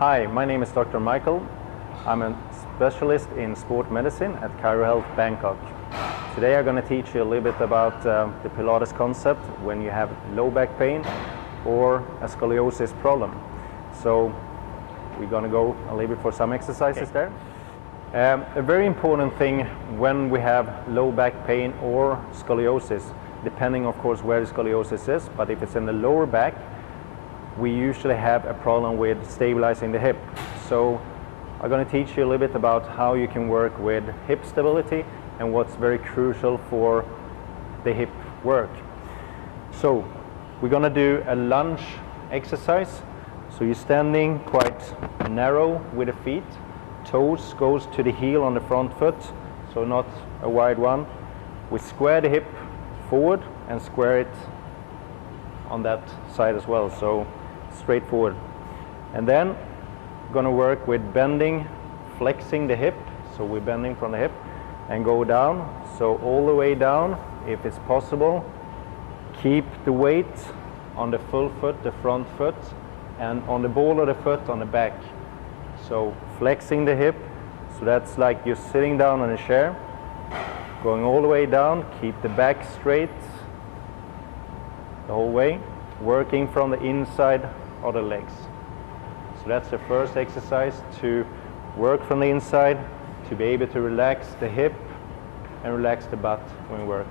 Hi, my name is Dr. Michael. I'm a specialist in sport medicine at Chirohealth Bangkok. Today I'm going to teach you a little bit about the Pilates concept when you have low back pain or a scoliosis problem. So we're going to go a little bit for some exercises there. A very important thing when we have low back pain or scoliosis, depending of course where the scoliosis is, but if it's in the lower back, we usually have a problem with stabilizing the hip. So I'm going to teach you a little bit about how you can work with hip stability and what's very crucial for the hip work. So we're going to do a lunge exercise. So you're standing quite narrow with the feet. Toes goes to the heel on the front foot, so not a wide one. We square the hip forward and square it on that side as well, so straight forward. And then going to work with bending, flexing the hip, so we're bending from the hip and go down, so all the way down if it's possible. Keep the weight on the full foot, the front foot, and on the ball of the foot on the back. So flexing the hip, so that's like you're sitting down on a chair, going all the way down, keep the back straight the whole way, working from the inside of the legs. So that's the first exercise, to work from the inside, to be able to relax the hip and relax the butt when we work,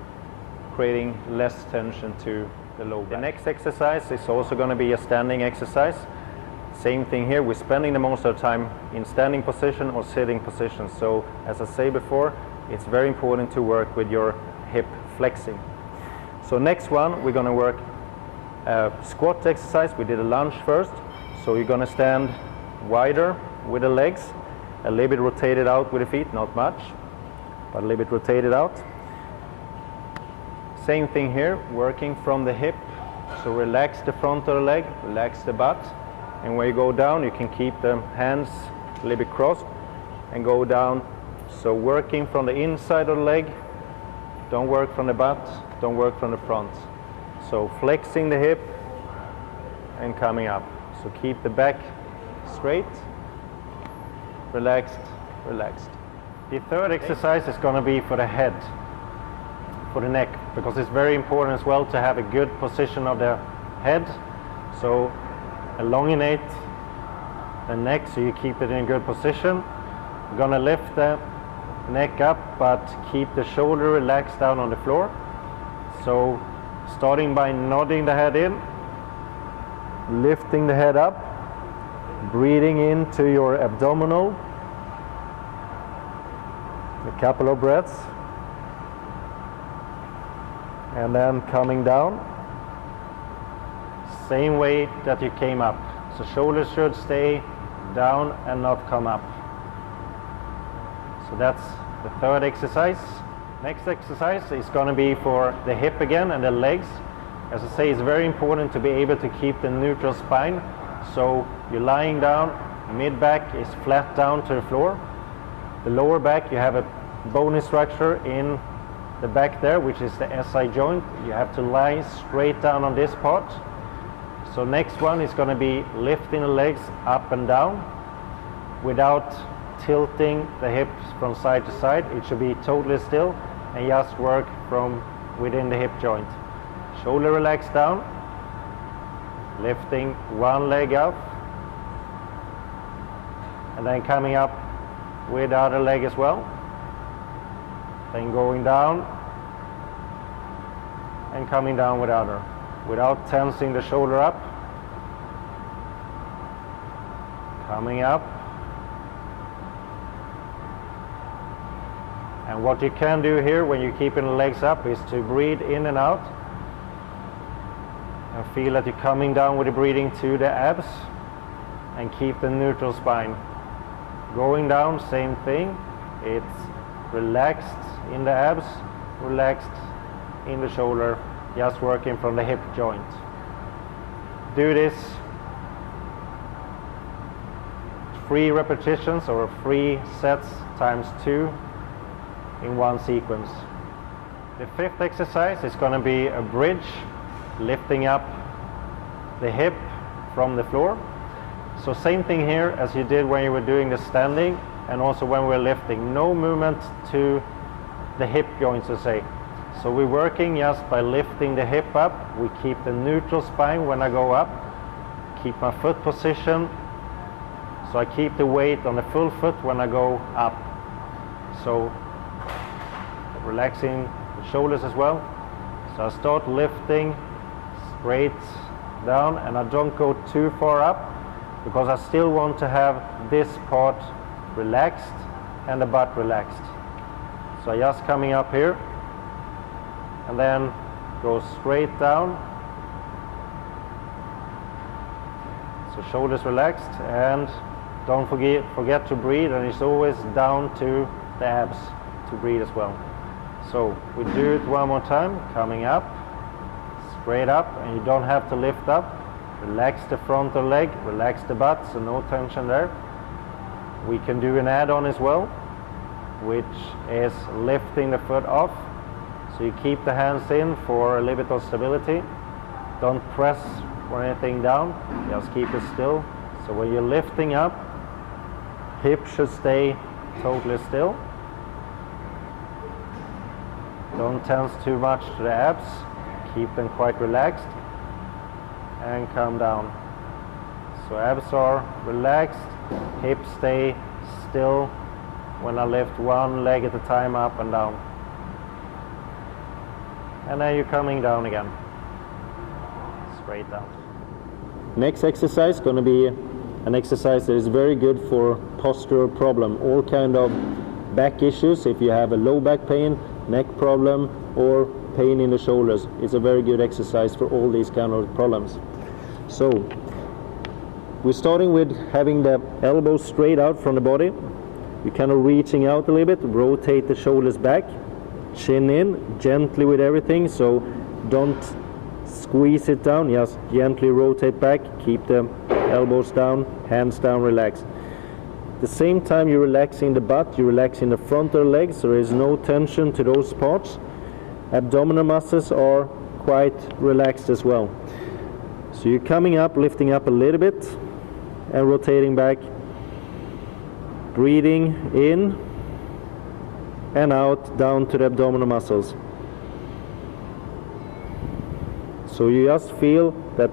creating less tension to the low back. The next exercise is also going to be a standing exercise. Same thing here, we're spending the most of the time in standing position or sitting position. So as I say before, it's very important to work with your hip flexing. So next one, we're going to work a squat exercise. We did a lunge first. So you're going to stand wider with the legs, a little bit rotated out with the feet, not much, but a little bit rotated out. Same thing here, working from the hip. So relax the front of the leg, relax the butt. And when you go down, you can keep the hands a little bit crossed and go down. So working from the inside of the leg, don't work from the butt, don't work from the front. So flexing the hip and coming up. So keep the back straight, relaxed, relaxed. The third exercise is going to be for the head, for the neck, because it's very important as well to have a good position of the head. So elongate the neck so you keep it in a good position. You're going to lift the neck up, but keep the shoulder relaxed down on the floor. So starting by nodding the head in, lifting the head up, breathing into your abdominal, a couple of breaths, and then coming down. Same way that you came up. So shoulders should stay down and not come up. So that's the third exercise. Next exercise is going to be for the hip again and the legs. As I say, it's very important to be able to keep the neutral spine. So you're lying down, mid-back is flat down to the floor. The lower back, you have a bony structure in the back there, which is the SI joint. You have to lie straight down on this part. So next one is going to be lifting the legs up and down without tilting the hips from side to side. It should be totally still and just work from within the hip joint. Shoulder relaxed down, lifting one leg up, and then coming up with the other leg as well. Then going down and coming down with the other, without tensing the shoulder up. Coming up. And what you can do here when you're keeping the legs up is to breathe in and out. And feel that you're coming down with the breathing to the abs. And keep the neutral spine. Going down, same thing. It's relaxed in the abs, relaxed in the shoulder, just working from the hip joint. Do this 3 repetitions or 3 sets times 2 in one sequence. The fifth exercise is going to be a bridge, lifting up the hip from the floor. So same thing here as you did when you were doing the standing and also when we're lifting. No movement to the hip joints, to say. So we're working just by lifting the hip up. We keep the neutral spine when I go up. Keep my foot position. So I keep the weight on the full foot when I go up. So relaxing the shoulders as well. So I start lifting straight down and I don't go too far up because I still want to have this part relaxed and the butt relaxed. So just coming up here and then go straight down. So shoulders relaxed and don't forget to breathe, and it's always down to the abs to breathe as well. So we do it one more time, coming up, straight up, and you don't have to lift up. Relax the frontal leg, relax the butt, so no tension there. We can do an add-on as well, which is lifting the foot off. So you keep the hands in for a little bit of stability. Don't press or anything down, just keep it still. So when you're lifting up, hip should stay totally still. Don't tense too much to the abs, keep them quite relaxed and come down. So abs are relaxed, hips stay still when I lift one leg at a time up and down. And then you're coming down again, straight down. Next exercise is going to be an exercise that is very good for postural problem, all kind of back issues. If you have a low back pain, neck problem, or pain in the shoulders, it's a very good exercise for all these kind of problems. So we're starting with having the elbows straight out from the body. You're kind of reaching out a little bit, rotate the shoulders back, chin in, gently with everything, so don't squeeze it down, just gently rotate back, keep the elbows down, hands down, relax. At the same time you're relaxing the butt, you're relaxing the frontal legs, so there is no tension to those parts. Abdominal muscles are quite relaxed as well. So you're coming up, lifting up a little bit and rotating back, breathing in and out down to the abdominal muscles. So you just feel that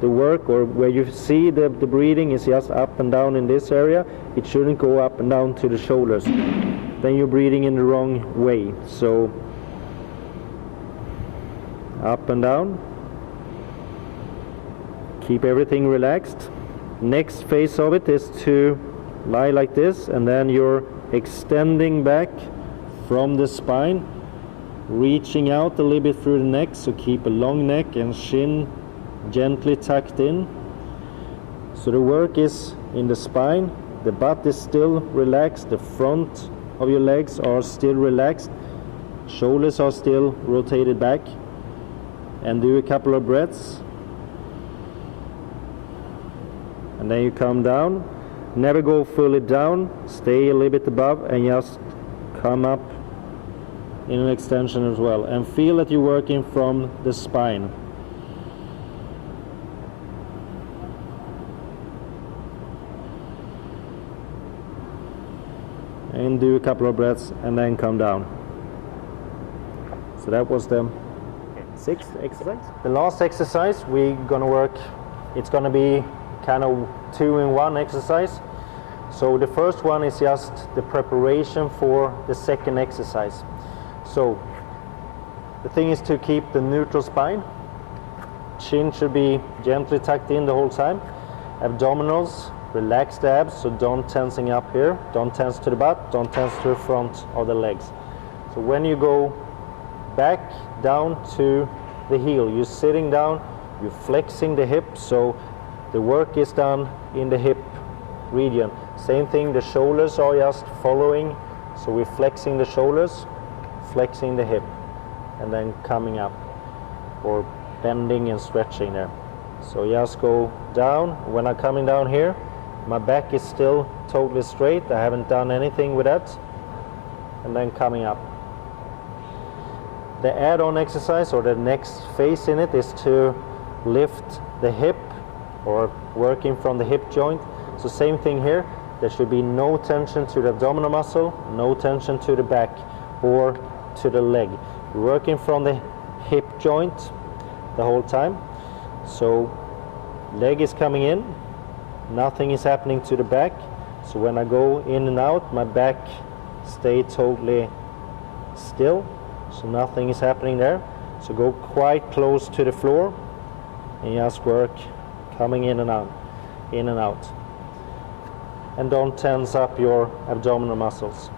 the work, or where you see the breathing is just up and down in this area, it shouldn't go up and down to the shoulders. Then you're breathing in the wrong way. So up and down. Keep everything relaxed. Next phase of it is to lie like this, and then you're extending back from the spine, reaching out a little bit through the neck, so keep a long neck and chin gently tucked in. So the work is in the spine, the butt is still relaxed, the front of your legs are still relaxed, shoulders are still rotated back, and do a couple of breaths. And then you come down, never go fully down, stay a little bit above and just come up in an extension as well, and feel that you're working from the spine. And do a couple of breaths and then come down. So that was the sixth exercise. The last exercise we're gonna work, it's gonna be kind of 2-in-1 exercise. So the first one is just the preparation for the second exercise. So the thing is to keep the neutral spine. Chin should be gently tucked in the whole time. Abdominals, relax the abs, so don't tensing up here. Don't tense to the butt, don't tense to the front of the legs. So when you go back down to the heel, you're sitting down, you're flexing the hip, so the work is done in the hip region. Same thing, the shoulders are just following, so we're flexing the shoulders, flexing the hip, and then coming up, or bending and stretching there. So just go down. When I'm coming down here, my back is still totally straight, I haven't done anything with that, and then coming up. The add-on exercise, or the next phase in it, is to lift the hip or working from the hip joint. So same thing here, there should be no tension to the abdominal muscle, no tension to the back or to the leg. We're working from the hip joint the whole time. So leg is coming in, nothing is happening to the back. So when I go in and out, my back stay totally still, so nothing is happening there. So go quite close to the floor and just work coming in and out, in and out. And don't tense up your abdominal muscles.